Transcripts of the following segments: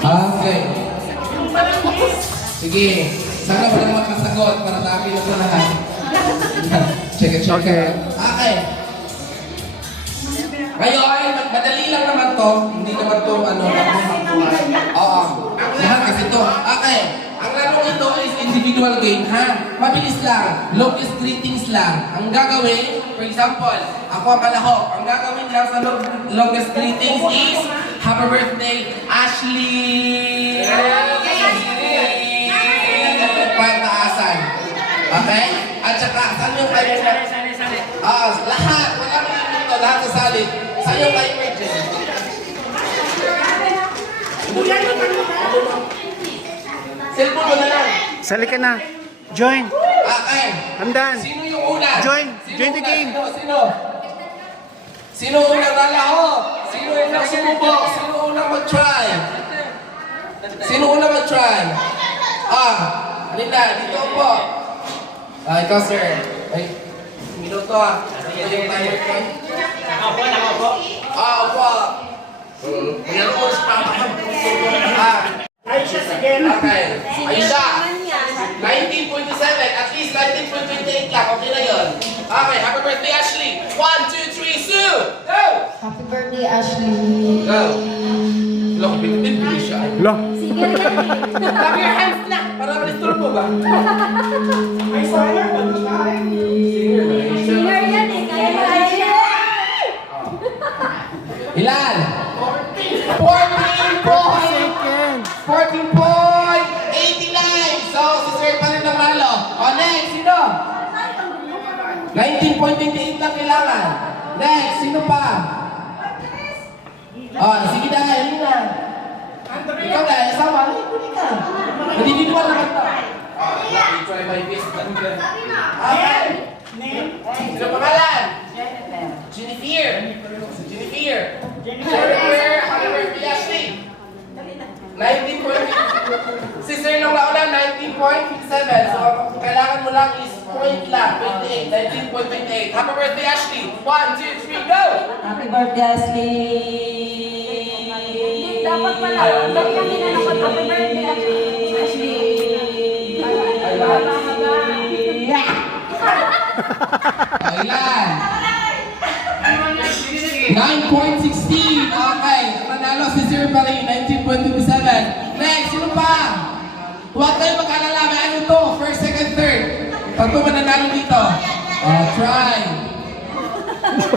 Okay. Sige. Sana walang makasagot para sa akin na sa lahat. Check it. Okay. Ngayon, madali lang naman to. Hindi naman to, Oo. Lahat kasi to. Okay. Ang larong ito is individual game, ha? Mabilis lang. Longest greetings lang. Ang gagawin, for example, ako ang kalahok. Ang gagawin lang sa longest greetings is Happy Birthday, Ashley! Pagtaasan. Okay? At saka, saan yung kayo? Lahat. Walang limit to. Lahat sa salid. Saan yung kayo? Cellphone mo na lang. Sali ka na. Join. Okay. Hamdan. Sino yung una? Join. Sino Join the una? game. Sino unang lalahok? Sino unang sumubok? Sino unang mag-try? Sino unang mag-try? Linda, dito po. Ikaw sir. Ay, minuto Ito yung timer ko. Nakaupo. Upo. Ngayon po sa Aisha, sige. Okay. Aisha. 19.27. At least 19.28 lang. Okay na yun. Okay. Happy birthday, Ashley. 1, 2, 3, Sue! Go! Happy birthday, Ashley. Go! Look, bitin siya. Lo. Sige na. Clap your hands na! Para malistro mo ba? Ay, sayang. Singer yan eh. Kaya mo Ashley. Ilan? 14.89! So, si Sir pa rin namalo. Next, sino? 19.28 lang kailangan. Next, sino pa? Sige na, yun na. Ikaw na, asawa. Hindi ka. Individual naman to. Try my best. Okay. Sino pangalan? Jennifer. Jennifer. Happy birthday, Ashley. 19. Si Sir nung nauna, 19.57. So, kailangan mo lang is point lang. 28. 19.28. Happy birthday, Ashley. 1, 2, 3, go! Happy birthday, Ashley. Dapat pala. Dapat kami na naman. Happy birthday, Ashley. Ilan? 9.16. Okay. Manalo si Sir Barry. 19.27. Next, sino pa? Huwag kayo mag-alala. May ano to? First, second, third. Tatlo mananalo dito. Try.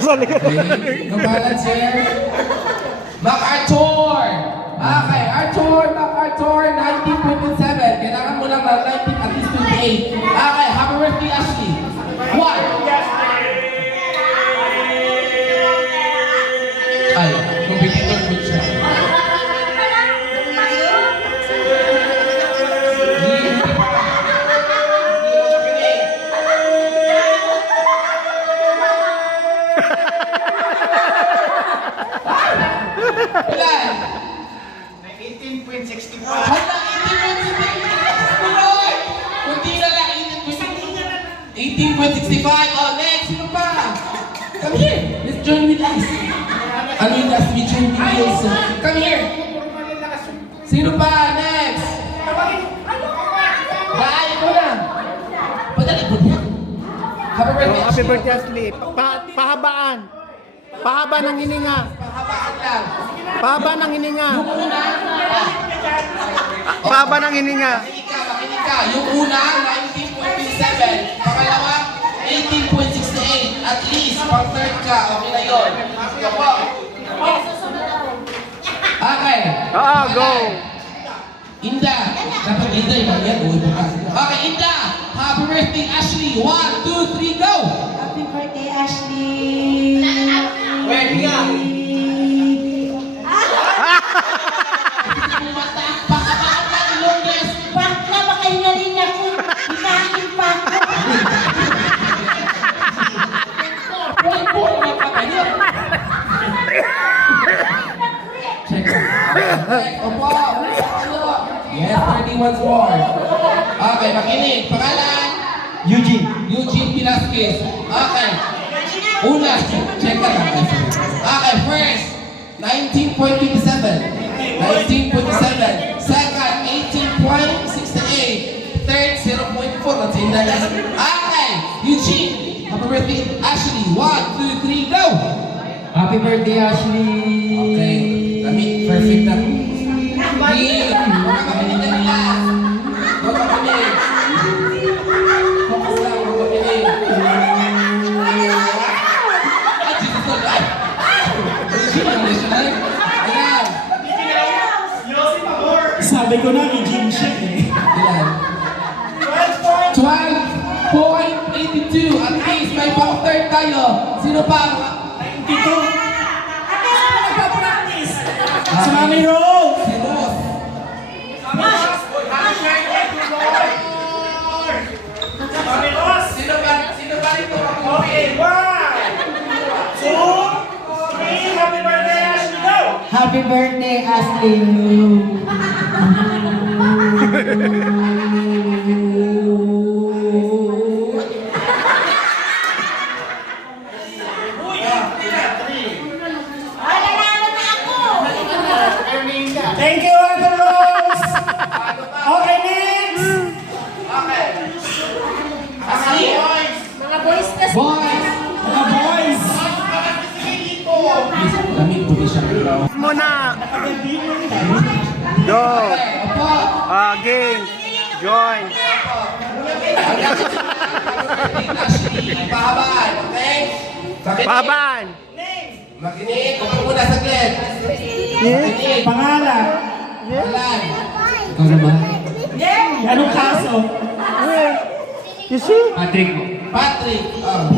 Sali ka. Okay. Kabalan, Sir. MacArthur. Okay. MacArthur. 19.27. Kailangan mo lang na 19 at least 28. Okay. Happy birthday, Ashley. 1. Ay, competitor po siya. Ilan? 18.65. Hala, 18.65! Kunti na lang, 18.65. Next, sino pa? Come here. Let's join with us. Ano yung last video videos? Come here. Sino pa? Next. Dahil ko na. Padali po niya. Happy birthday. Happy birthday, Ashley. Pahabaan. Pahaba ng hininga. Pahabaan lang. Pahaba ng hininga. Yung una. Pahaba ng hininga. Makinig ka. Yung una, 19.27. Pangalawa, 18.68. At least, pang third ka. Okay na yun. Okay. Go. Inda. Dapat Inda yung mga yan. Okay, Inda. Happy birthday, Ashley. 1, 2, 3, go! Happy birthday, Ashley. Pwede nga. Pakabaan na ilongges. Bakla, baka inalin ako. Hinahin pa ako. Buhay-buhay pa kayo. Check. Opo. Yes, 30 once more. Okay, makinig. Pangalan? Eugene Velasquez. Okay. Una. Check ka lang. Okay, first. 19.27. Second, 18.68. Third, 0.4. That's in there. Okay, Eugene. Happy birthday, Ashley. 1, 2, 3, go! Happy birthday, Ashley! Okay, kami, perfect na. Hindi, huwag ka makinig na nila. Huwag ka makinig. Focus lang, huwag ka makinig. Ay, Jesus Lord, ay! Eugene, ang national. Ayan. Sabi ko na, i-gym siya eh. Ilan? 12.82. At least may pang-third tayo. Sino pa? Dito. Si Mami Rose! Si Rose. Mami Rose! Sino ba rito? Okay, 1, 2, 3, happy birthday, Ashley, go! Happy birthday, Ashley. Thank you, Ate Rose! Okay, next! Okay. Ashley. Mga boys kasi. Boys. Mga boys! Lamig po siya. Muna. Go. Opo. Game. Join. Ashley, pahabaan, okay? Makinig. Paban. Makinig. Huwag ka muna saglit. Makinig. Pangalan? Alan. Ikaw naman. Anong kaso? You see? Patrick. Patrick.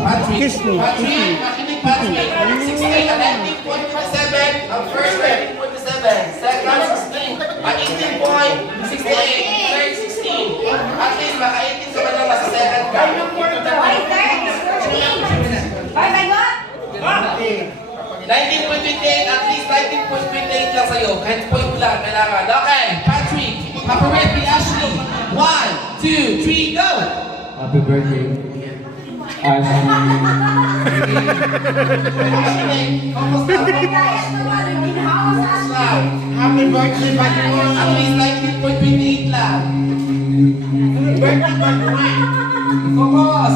Patrick. Kiss me. Patrick. Makinig, Patrick. 16 at 19.27. Ang first 19.27. Second 16. At 18.68. Third 16. At least maka-18 ka ba lang nasa second ka? Ay, third. 16. Oh my God. 19.28, at least 19.28 lang sa'yo. Kahit point lang, kailangan. Okay, Patrick. Happy birthday, Ashley. 1, 2, 3, go! Happy birthday, Ashley. Kamusta? Happy birthday, Patrick. At least 19.28 lang. Birthday, Patrick. Focus.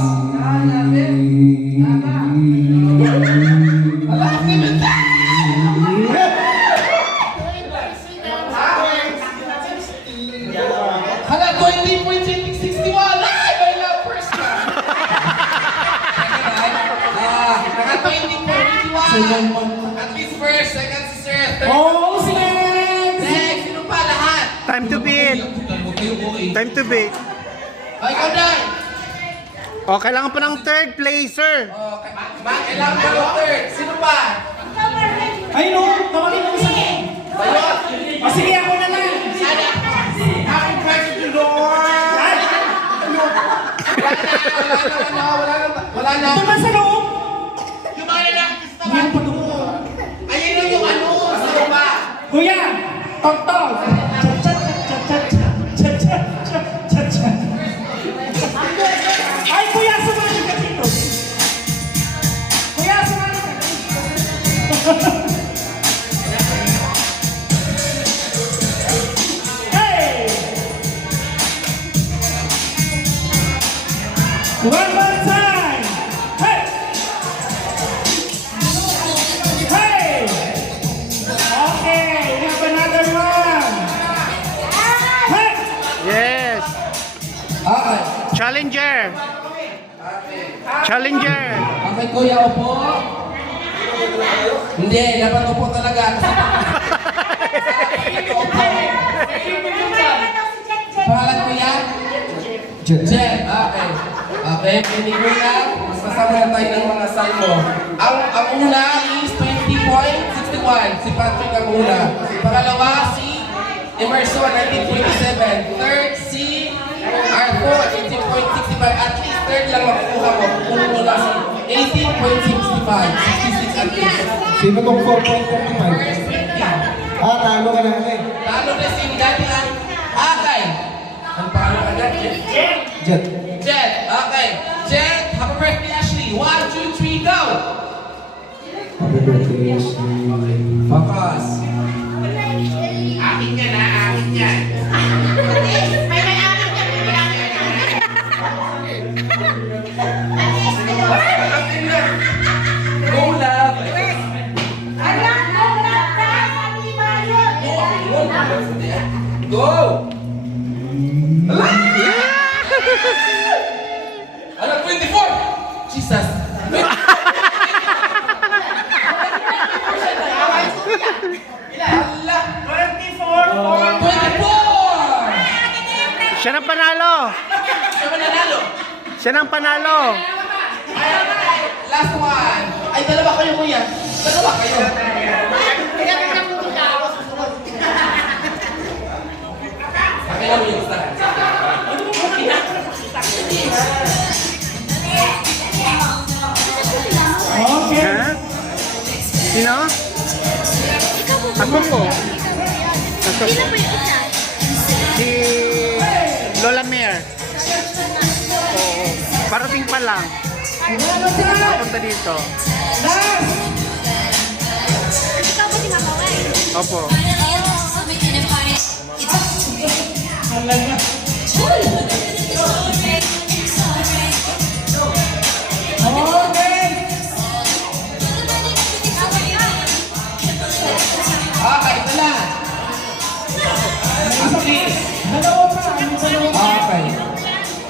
Wala ka sinunta! Hala, 20.61! Ay, may numbers ka! Naka 20.81! At least first, second si Sir, third. Oh, next! Next, sino pa lahat? Time to beat. Time to beat. Ay, ikaw dahil! O, kailangan pa ng third placer. Okay, kailangan pa ng third. Sino pa? Ay, no! Tawagin mo sa akin! Ayun! O sige, ako na lang! Happy birthday to Lord! Wala na. Ito ba sa loob? Yung mga lalaki sa Yan pa doon. ayun na yung ano, sa baba. Kuya! Tog-tog! Cha-cha-cha-cha-cha-cha-cha-cha-cha. Ay, kuya, sumali ka dito! Kuya, sumali ka dito! Hey! One more time! Hey! Hey! Okay, we have another one! Hey! Yes. Okay. Challenger. Challenger. Okay, kuya, upo. Hindi, dapat upo talaga. Upo. Pangalan kuya? Jet. Okay. Okay, hindi kuya. Mas masama na tayo ng mga sign mo. Ang una is 20.61. Si Patrick ang una. Pangalawa, si Emerson, 19.27. Third, si Arthur, 18.65. At least third lang makukuha mo. Kung mula si 18.65. 66 at least. Sino tong 4.35? First 50. Talo ka na eh. Lalo na si dati ang Akay. Ang pangalan ka dyan? Jet. Jet. Okay. Jet, happy birthday, Ashley. 1, 2, 3, go! Happy birthday, Ashley. Focus. Focus. Akin yan, ha? Akin yan. Go, love. Go! Ano, 24? Jesus! Hala! 24! Siya nang panalo. Siya ba nanalo? Siya nang panalo. Last one! Ay, dalawa kayo, kuya. Dalawa kayo. Kami lang yung isa. Okay. Ha? Sino? Ako po. Ako po. Si Lola Mer. Oo. Parating pa lang. Papunta dito. Last. Ikaw ba si Mama Wai? Opo. Talaga. Okay. Okay, ito lang. Asli. Dalawa pa. May dalawa pa. Okay.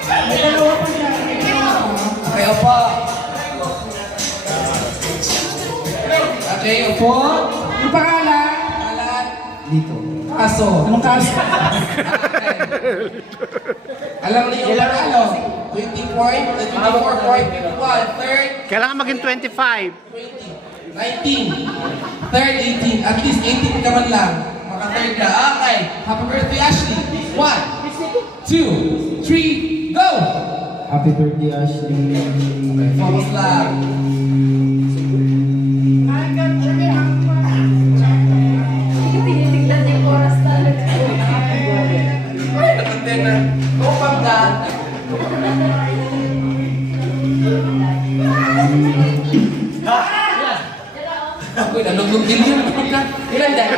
May dalawa pa yan. May dalawa pa. Okay, opo. Okay, opo. Yung pangalan? Pangalan. Dito. Kaso. Anong kaso? Alam niyo yung panalo. 20 point, 24 point, 51. Third, Kailangan maging 25. 20. 19. Third, 18. At least 18 ka man lang. Maka-third ka. Okay. Happy birthday, Ashley. 1, 2, 3, go! Happy birthday, Ashley. Focus lang. Tinitignan yung oras talaga. Dapat din na. Upang ka. Uy, nalugog din yun. Ilan dyan?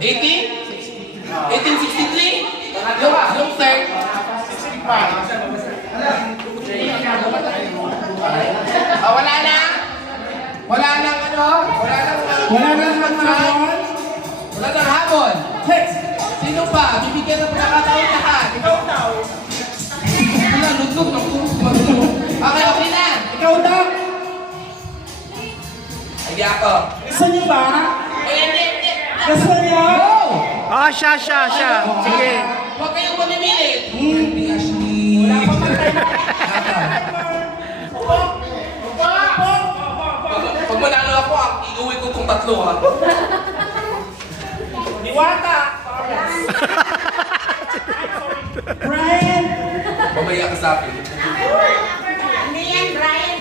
18? 1863? Yung third? 65. Wala na? Wala nang ano? Wala nang Wala nang hapon. Wala nang habol. Next. Sino pa? Bibigyan ng pagkakataon lahat. Ikaw daw. Wala, lutlog ng puso. Okay, okay na. Ikaw daw. Ay, ako. Gusto niyo ba? Ay, hindi. Gusto niyo? Go! Ah, siya. Sige. Huwag kayong mamimilit. Hindi, Ashley. Wala pa Pag manalo ako, iuwi ko itong tatlo, ha? Diwata. Brian. Mamaya ka sa akin. Hindi yan, Brian.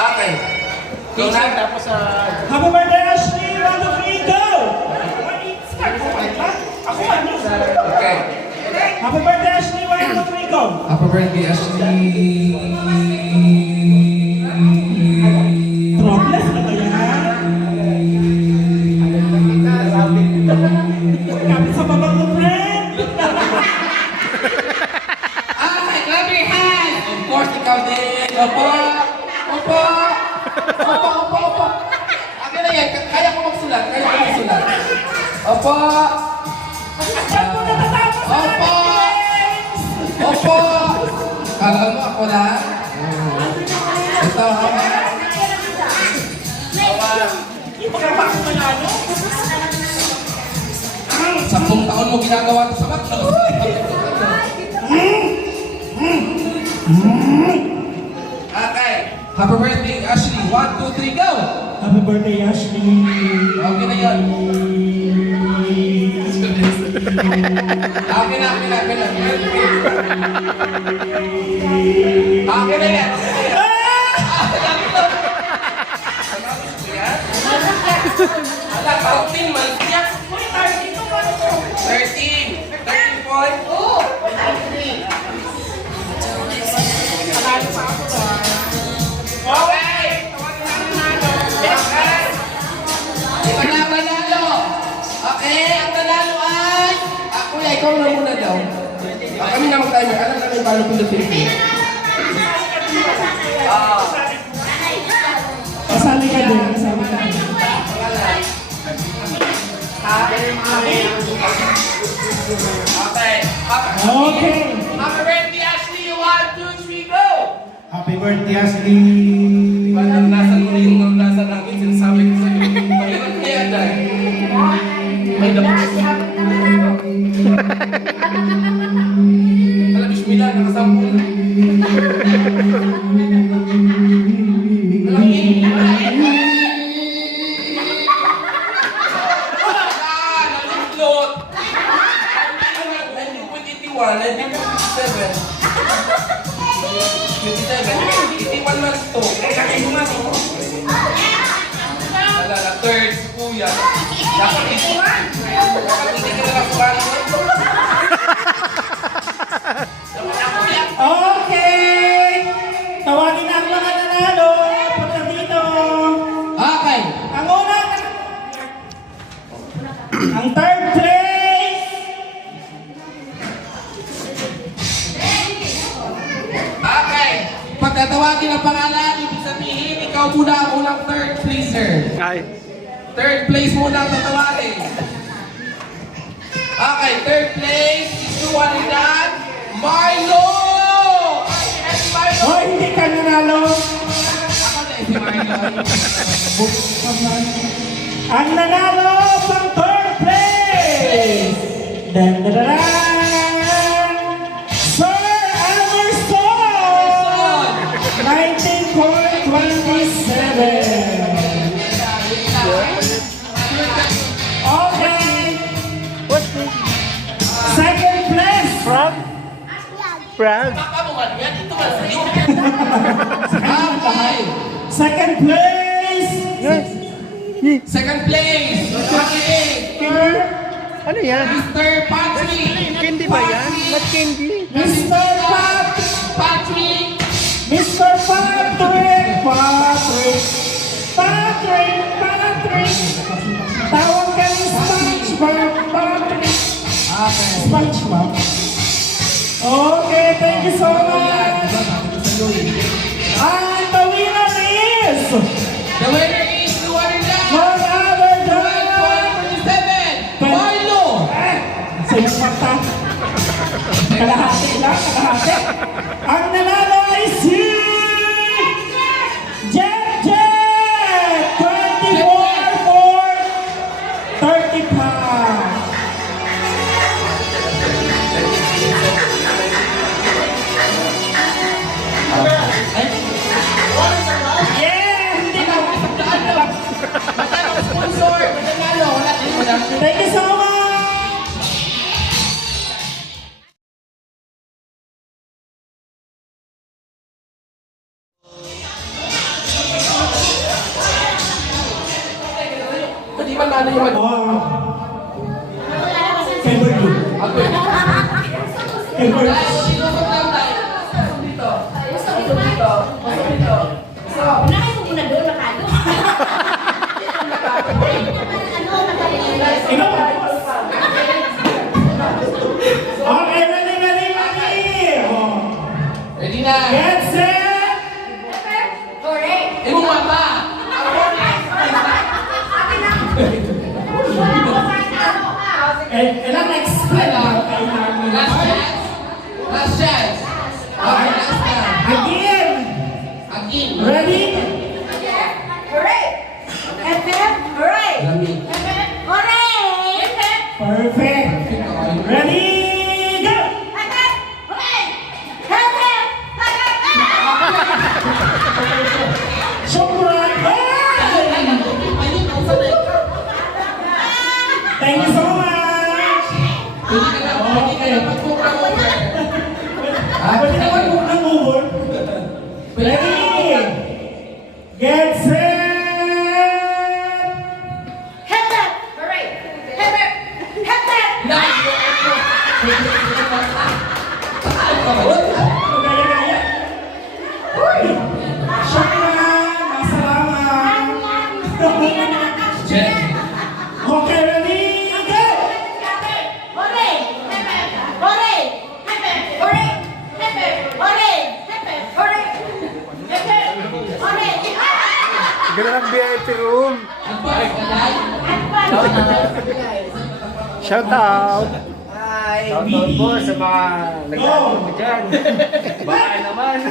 Okay. Go na. Tapos Happy birthday, Ashley. 1, 2, 3, go! Ako ano? Okay. Happy birthday, Ashley. 1, 2, 3, go! Happy birthday, Ashley. Dropless na ba yan? Kapit sa babang mo, friend! Clap your hands! Of course, ikaw din. Opo. Akin na yan. Kaya ko magsulat. Opo. Opo. Kala mo ako lang? Ito. Sampung taon mo ginagawa ito sa baklo. Okay. Happy birthday, Ashley. 1, 2, 3, go! Happy birthday, Ashley! Okay na yun. Akin na. Akin na yan. Ala, 14 months niya. 13 point. Okay. ikaw na muna daw. Kami na mag-timer. Alam namin paano pindutin. Kasali ka din. Kasali ka din. Okay. Okay. Happy birthday, Ashley! 1, 2, 3, go! Happy birthday, Ashley. Diba, naranasan mo na yung naranasan namin. Sinasabi ko sa'yo. Mahirap kaya dahil. May dapos. Kalabis Mila, nakasampu na. Alam yun. Nalutlot. 1981, 1957. 81 lang ito. Alala, third, kuya. Dapat hindi ka na lang sumanin mo. Okay. Tawagin na ang mga nanalo. Punta dito. Okay. Ang una. Ang third place. Okay. Pagtatawagin ang pangalan, ibig sabihin, ikaw muna ang unang third placer. Ay. Third place muna ang tatawagin. Okay, third place, isuwan nila, Marlo! Ay, Marlo! Oh, hindi ka nanalo. Ako na si Marlo. Ang nanalo pang third place. Dan dan dan dan. Sir Emerson. 19.27. Okay. What's this? Second place. Frog? Frog? Baka mo man yan, ito man sa iyo. Second place. Yes. Second place, okay. Mr. Ano yan? Mr. Patrick. Candy ba yan? Not candy. Mr. Pat. Patrick. Mr. Patrick. Patrick. Tawag ka ni SpongeBob. Patrick. SpongeBob. Okay, thank you so much. And the winner is The winner is the winner now. none other than 12.47, Marlo. sa iyong mata. Kalahati lang, kalahati. Ang nanalo ay si Jet Jet! 24 for 30 pounds. Yeah! Hindi na. Magkano ang sponsor? Magkano? Wala din mo na. Thank you so much! Hindi man nalo yung Favorite you. Ako eh. Favorite. Sinusok lang tayo. Dito. Dito. Dito. Unahin mo muna doon, nakalo. Ikaw. Okay, ready. Oh. Ready na. Get set. Correct. Imong mata. Ilang explain lang kay Marlon. Last chance. Last chance. Okay, last time. Again. Again. Ready? Hooray! FM, hooray! Lamig. FM, hooray! FM, Perfect. Ready? Go. FM, hooray! FM, Shukran. Thank you so much. Hindi ka na pag-program over. Pwede naman kung nang-over. Ready? Get set. FM, hooray! FM, FM, Gaya-gaya. Shukran. Masalamat. Okay, ready? Go. hooray! FM, Ganda ng VIP room. Shout out. Shout out po sa mga nag-aaral mo dyan. Baka naman.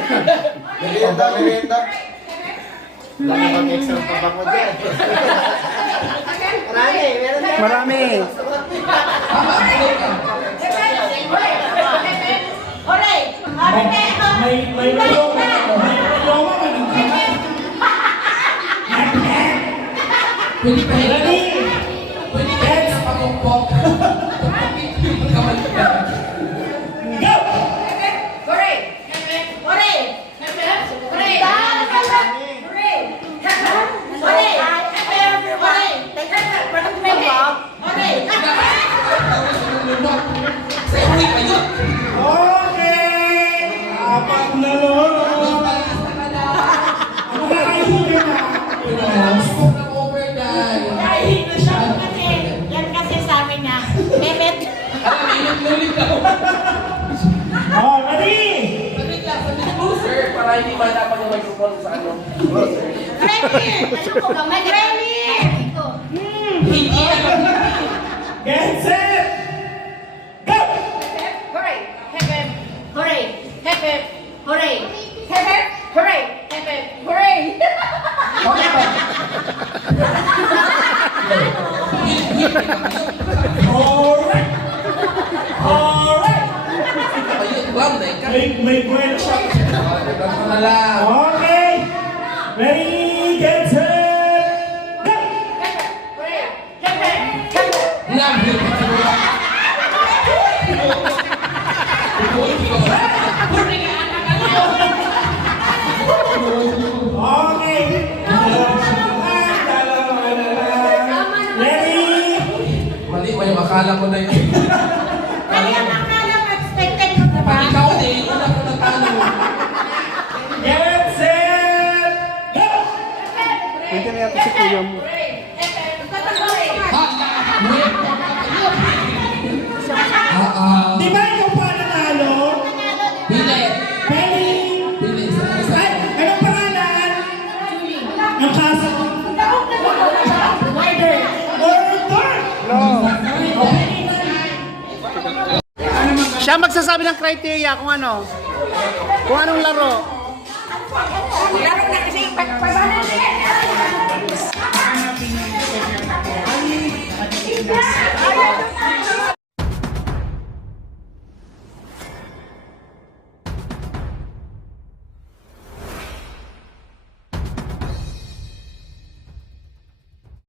Merienda. Lagi mag-extra pa ba mo dyan? Marami. May loma ka ng Pwede pa hila. Ready? Pwede pa hila sa pagpupok. Go! Sa uwi kayo. Okay! Apat na lolo! Ano ba kayo na? Smoke ng overdrive. Yan kasi sabi niya, Mehmet. Alam, inulit daw. Oh, ready? Sabit lang, closer. Para hindi malapag yung microphone sa ano. Closer. Hindi. Get set! Go! Alright! Alright! Ayun, lang na ikaw. May kwento siya. Ito na lang. Okay! Ready, get set, go! Nabi. Okay! Dalawa na lang. Ready? Mali mo yung akala ko na yun. Pag ikaw din, una ko na tanong. Get set, go! Nandiyan na yata si kuya mo. Di ba ikaw pa nanalo? Pili. Penny! Pili sa isa. Ay, anong pangalan? Ang kaso? Order! Siya magsasabi ng criteria kung ano. Kung anong laro. Laro na kasi pagpabalan.